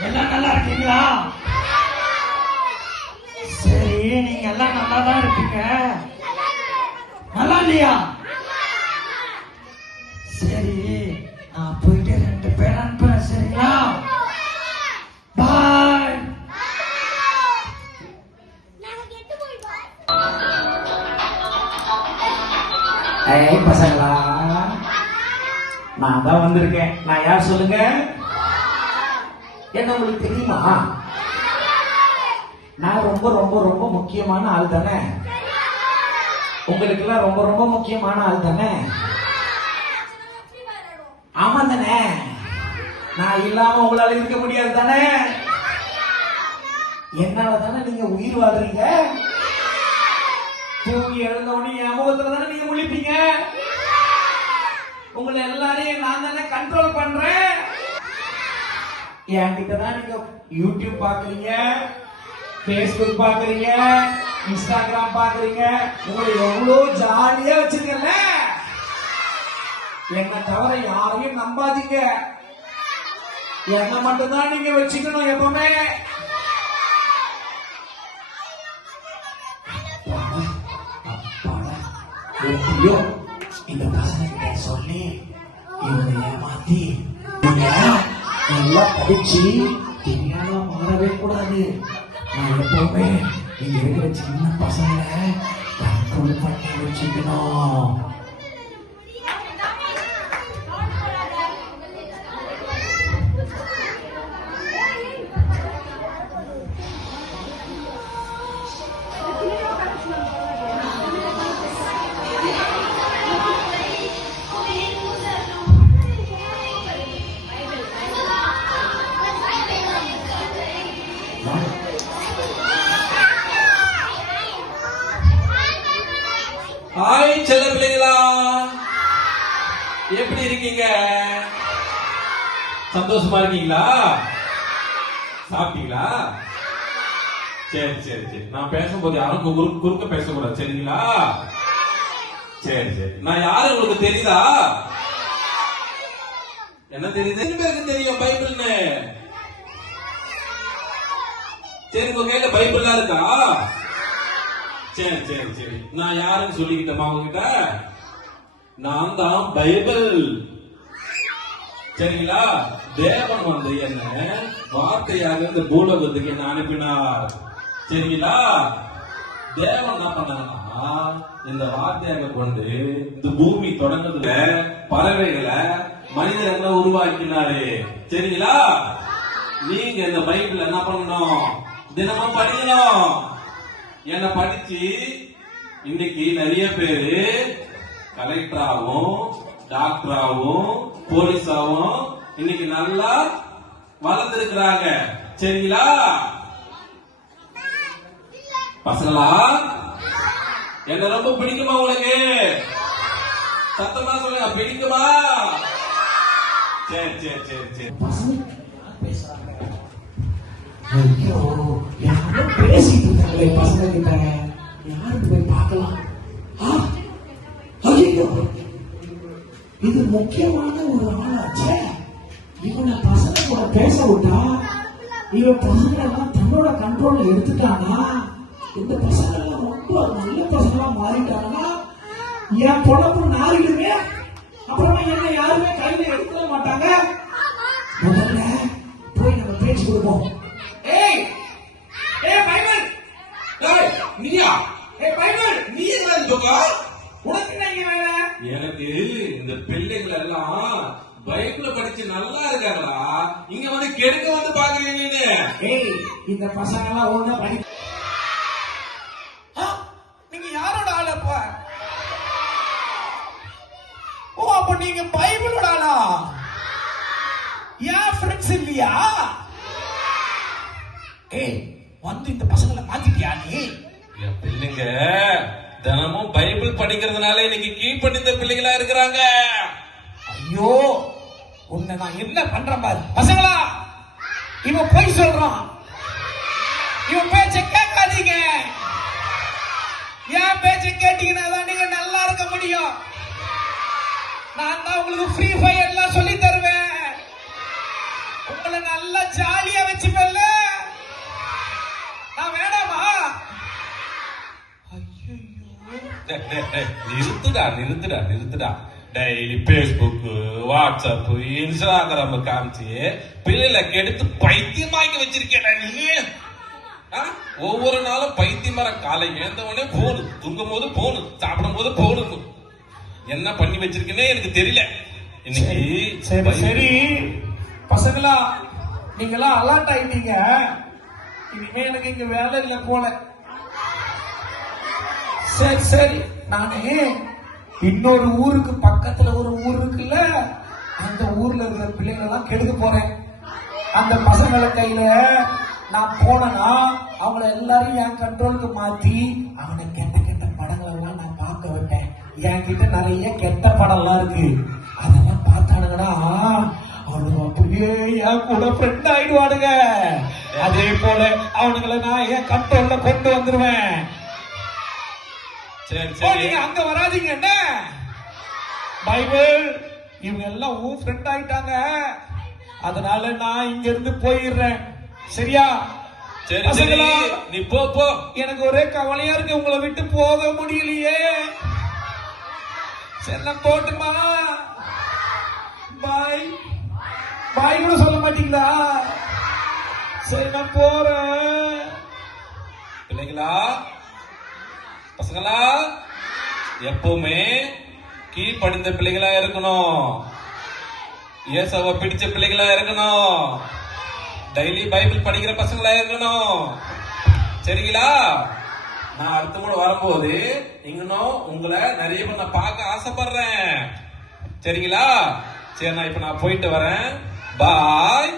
எல்லாம் நல்லா இருக்கீங்களா? சரி, நீங்க எல்லாம் நல்லா தான் இருப்பீங்க. நல்லா இல்லையா? சரி, நான் போயிட்டு 2 பேர் அனுப்புறேன். சரிங்களா? பாய். ஏய் பசங்களா, நான் தான் வந்திருக்கேன். நான் யார் சொல்லுங்க? என்ன உங்களுக்கு தெரியுமா? நான் ரொம்ப ரொம்ப ரொம்ப முக்கியமான ஆள் தானே. உங்களுக்கு எல்லாம் ரொம்ப ரொம்ப முக்கியமான ஆள் தானே. ஆமா தானே. நான் இல்லாம உங்களால இருக்க முடியாது தானே. என்னால தானே நீங்க உயிர் வாழ்றீங்க. தூங்கி எழுந்தவனே என் முகத்துல தானே நீங்க முழிப்பீங்க. உங்களை எல்லாரையும் நான் தானே கண்ட்ரோல் பண்றேன். என்கிட்ட தான் நீங்க யூடியூப் பாக்குறீங்க, பேஸ்புக் பாக்குறீங்க, இன்ஸ்டாகிராம் பாக்குறீங்க. உங்களை எவ்வளவு ஜாலியா வச்சிருக்கல. என்ன தவிர யாரையும் நம்பாதீங்க. என்ன மட்டும்தான் நீங்க வச்சுக்கணும் எப்பவுமே. எப்படியோ இந்த பசங்க சொல்லி இவனை ஏமாத்தி நல்லா படிச்சு தெரியாத மாறவே கூடாது. நான் எப்பவுமே இங்க இருக்கிற சின்ன பசங்களை கண்ட்ரோல் பண்ணி வச்சுக்கணும். ஹாய் செல்ல பிள்ளைங்களா, எப்படி இருக்கீங்க? சந்தோஷமா இருக்கீங்களா? சாப்பிட்டீங்களா? சரி சரி சரி. நான் பேசும்போது யாரும் குறுக்க பேசக்கூடாது. சரிங்களா? சரி சரி. நான் யாரு உங்களுக்கு தெரியுதா? என்ன தெரியுது? 2 பேருக்கு தெரியும் பைபிள்னு. சரி, உங்க கையில பைபிள்லாம் இருக்கா? சரி சரி சரி. நான் யாருன்னு சொல்லிக்கிட்டேமா உங்ககிட்ட? நான் தான் பைபிள். சரிங்களா? தேவன் வந்து என்ன வார்த்தையாக இந்த பூலோகத்துக்கு என்ன அனுப்பினார். சரிங்களா? தேவன் என்ன பண்ணாங்கன்னா இந்த வார்த்தையாக கொண்டு இந்த பூமி தொடங்குதுல பறவைகளை மனிதர்களை உருவாக்கினாரு. சரிங்களா? நீங்க இந்த பைபிள் என்ன பண்ணணும்? தினமும் படிக்கணும். என்ன படிச்சு இன்னைக்கு நிறைய பேரு கலெக்டராகவும் டாக்டராகவும் போலீஸாவும் இன்னைக்கு நல்லா வளர்ந்துருக்கிறாங்க. சரிங்களா? பசங்களா, என்ன ரொம்ப பிடிக்குமா உங்களுக்கு? சத்தமா சொல்லுங்க, பிடிக்குமா? சரி சரி சரி சரி. ஐயோ, யாரும் பேசிட்டு இருக்காங்களே பசங்க கிட்ட. யாருக்கு போய் பார்க்கலாம்? ஐயோ, இது முக்கியமான ஒரு ஆளாச்சே. இவனை பசங்க கூட பேச விட்டா இவன் பசங்க எல்லாம் தன்னோட கண்ட்ரோல்ல எடுத்துட்டானா? இந்த பசங்க எல்லாம் ரொம்ப நல்ல பசங்களா மாறிட்டாங்கன்னா என் பொழப்பு நாரிடுமே. அப்புறமா என்ன யாருமே கையில எடுத்துட மாட்டாங்க. முதல்ல போய் நம்ம பேச்சு கொடுப்போம். ஏய் ஏய் பைபிள், ஏய் நீயா? ஏய் பைபிள், நீ என்ன சொல்றா? உனக்கு என்ன இங்க வேலை? எனக்கு இந்த பிள்ளைகள் எல்லாம் பைபிள் படிச்சு நல்லா இருக்காங்களா, இங்க வந்து கெடுக்க வந்து பாக்குறீங்க நீ? ஏய், இந்த பசங்க எல்லாம் ஒழுங்கா படி. நீங்க யாரோட ஆளு அப்ப? ஓ, அப்ப நீங்க பைபிளோட ஆளா? ஏன் ஃப்ரெண்ட்ஸ் இல்லையா? ஏய், வந்து இந்த பசங்களை மாத்திட்டியா நீ? என் பிள்ளைங்க தினமும் பைபிள் படிக்கிறதுனால இன்னைக்கு கீழ்படிந்த பிள்ளைகளா இருக்கிறாங்க. ஐயோ, உன்னை நான் என்ன பண்றேன் பாரு. பசங்களா, இவன் போய் சொல்றான். இவன் பேச்ச கேட்காதீங்க. என் பேச்ச கேட்டீங்கன்னா தான் நீங்க நல்லா இருக்க முடியும். நான் தான் உங்களுக்கு ஃப்ரீ ஃபயர் எல்லாம் சொல்லி தருவேன். உங்களை நல்லா ஜாலியா வச்சுப்பேன்ல, நான் வேணாமா? ஐயோ, நிறுத்துடா. டெய்லி பேஸ்புக், வாட்ஸ்அப், இன்ஸ்டாகிராம் காமிச்சு பிள்ளைல கெடுத்து பைத்தியமாக்கி வச்சிருக்கேடா நீ. ஒவ்வொரு நாளும் பைத்தியம் வர காலை ஏந்தவனே போனு, தூங்கும் போது போனு, சாப்பிடும் போது போனு. என்ன பண்ணி வச்சிருக்கேனே எனக்கு தெரியல இன்னைக்கு. சரி பசங்களா, நீங்களா அலர்ட் ஆயிட்டீங்க. இனிமே எனக்கு இங்க வேலை இல்ல போல. சரி நானே இன்னொரு ஊருக்கு பக்கத்துல ஒரு ஊர் இருக்குல்ல, அந்த ஊர்ல இருக்கிற பிள்ளைங்க எல்லாம் கெடுக்க போறேன். அந்த பசங்களை கையில நான் போனேன்னா அவங்கள எல்லாரும் என் கண்ட்ரோலுக்கு மாத்தி அவனை கெட்ட படங்களை எல்லாம் நான் பார்க்க விட்டேன். என்கிட்ட நிறைய கெட்ட படம் எல்லாம் இருக்கு. அதெல்லாம் பார்த்தானுங்கன்னா அவனுங்க அப்படியே என் கூட ஃப்ரெண்ட் ஆயிடுவானுங்க. அதே போல அவனுங்களை நான் என் கண்ட்ரோல்ல கொண்டு வந்துருவேன். சரி, அங்க வராதீங்க. என்ன பைபிள், இவங்க எல்லாம் ஊ ஃப்ரெண்ட் ஆயிட்டாங்க. அதனால நான் இங்க இருந்து போயிடுறேன். சரியா? சரி, நீ போ. எனக்கு ஒரே கவலையா இருக்கு, உங்களை விட்டு போக முடியலையே. சரி நான் போட்டுமா? பாய் கூட சொல்ல மாட்டீங்களா? சரி நான் போறேன். பிள்ளைங்களா, பசங்களா, எப்பவுமே கீழ்ப்படிந்த பிள்ளைகளா இருக்கணும். இயேசுவை பிடிச்ச பிள்ளைகளா இருக்கணும். டெய்லி பைபிள் படிக்கிற பசங்களா இருக்கணும். சரிங்களா? நான் அடுத்த முறை வரும்போது நீங்களும் உங்களை நிறைய பேர் நான் பார்க்க ஆசைப்படுறேன். சரிங்களா? சரி, நான் இப்ப போயிட்டு வரேன். பாய்.